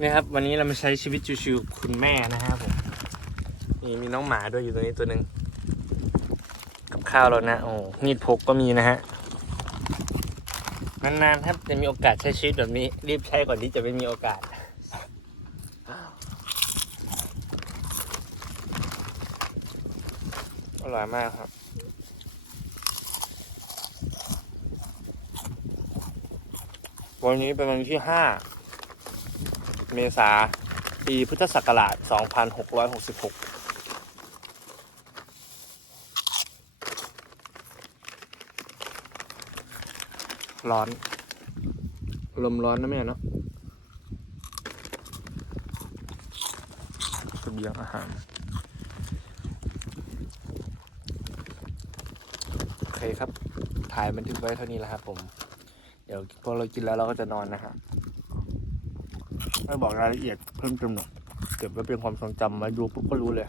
นี่ครับ วันนี้เรามาใช้ชีวิตชิวๆคุณแม่นะครับผมนี่มีน้องหมาด้วยอยู่ตรงนี้ตัวหนึ่งกับข้าวเรานะ โอ้มีดพกก็มีนะฮะนานๆครับจะมีโอกาสใช้ชีวิตแบบนี้ รีบใช้ก่อนที่จะไม่มีโอกาสอร่อยมากครับวันนี้เป็นวันที่ห้า เมษาปีพุทธศักราช 2666ร้อน ลมร้อนนะแม่เนาะเสบียงอาหาร โอเคครับ ถ่ายบันทึกไว้เท่านี้แล้วครับผม เดี๋ยวพอเรากินแล้วเราก็จะนอนนะฮะ ไม่บอกรายละเอียดเพิ่มเติมหรอกเก็บไว้เป็นความทรงจำมาดูปุ๊บก็รู้เลย